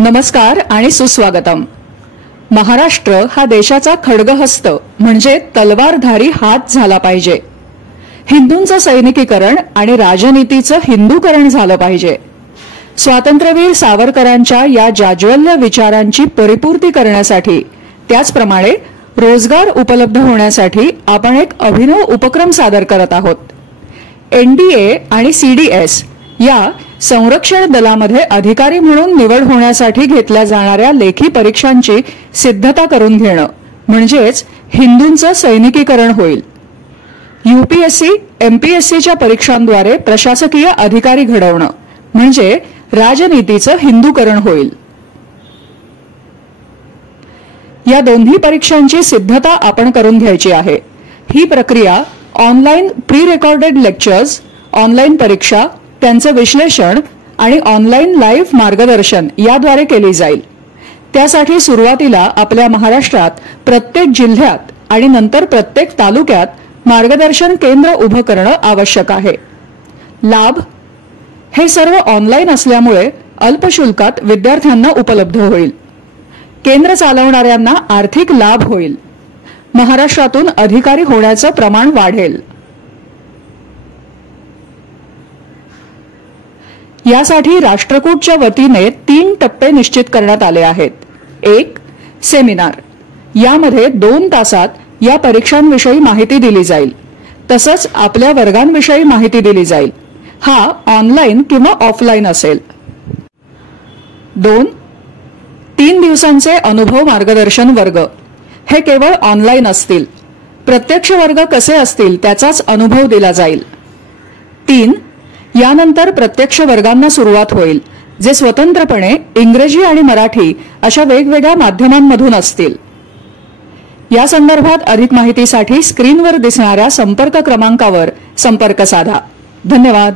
नमस्कार आणि सुस्वागतम। महाराष्ट्र हा देशाचा खड्गहस्त म्हणजे तलवारधारी हात झाला पाहिजे। हिंदूंचं सैनिकीकरण आणि राजनीतीचं हिंदूकरण झालं पाहिजे। स्वातंत्र्यवीर सावरकरांच्या या जाज्वल्य विचारांची परिपूर्ती करण्यासाठी त्याचप्रमाणे रोजगार उपलब्ध होण्यासाठी आपण एक अभिनव उपक्रम सादर करत आहोत। एनडीए आणि सीडीएस या संरक्षण दलामध्ये अधिकारी म्हणून निवड होण्यासाठी घेतल्या जाणाऱ्या लेखी परीक्षांची सिद्धता करून घेणं म्हणजेच हिंदूंचं सैनिकीकरण होईल। यूपीएससी एमपीएससीच्या परीक्षांद्वारे प्रशासकीय अधिकारी घडवणं म्हणजे राजनीतीचं हिंदूकरण होईल। या दोन्ही परीक्षांची सिद्धता आपण करून घ्यायची आहे। ही प्रक्रिया online pre recorded lectures, online परीक्षा, त्यांचे विश्लेषण आणि ऑनलाईन लाईव्ह मार्गदर्शन याद्वारे केली जाईल। त्यासाठी सुरुवातीला आपल्या महाराष्ट्रात प्रत्येक जिल्ह्यात आणि नंतर प्रत्येक तालुक्यात मार्गदर्शन केंद्र उभं करणं आवश्यक आहे। लाभ हे सर्व ऑनलाईन असल्यामुळे अल्प शुल्कात विद्यार्थ्यांना उपलब्ध होईल। केंद्र चालवणाऱ्यांना आर्थिक लाभ होईल। महाराष्ट्रातून अधिकारी होण्याचं प्रमाण वाढेल। यासाठी राष्ट्रकूटच्या वतीने 3 टप्पे निश्चित करण्यात आले आहेत। 1. सेमिनार, यामध्ये 2 तासात या परीक्षांविषयी माहिती दिली जाईल। तसंच आपल्या वर्गांविषयी माहिती दिली जाईल। हा ऑनलाईन किंवा ऑफलाईन असेल। 2. 3 दिवसांचे अनुभव मार्गदर्शन वर्ग, हे केवळ ऑनलाईन असतील। प्रत्यक्ष वर्ग कसे असतील त्याचाच अनुभव दिला जाईल। 3. यानंतर प्रत्यक्ष वर्गांना सुरुवात होईल, जे स्वतंत्रपणे इंग्रजी आणि मराठी अशा वेगवेगळ्या माध्यमांमधून असतील। या संदर्भात अधिक माहितीसाठी स्क्रीनवर दिसणाऱ्या संपर्क क्रमांकावर संपर्क साधा। धन्यवाद।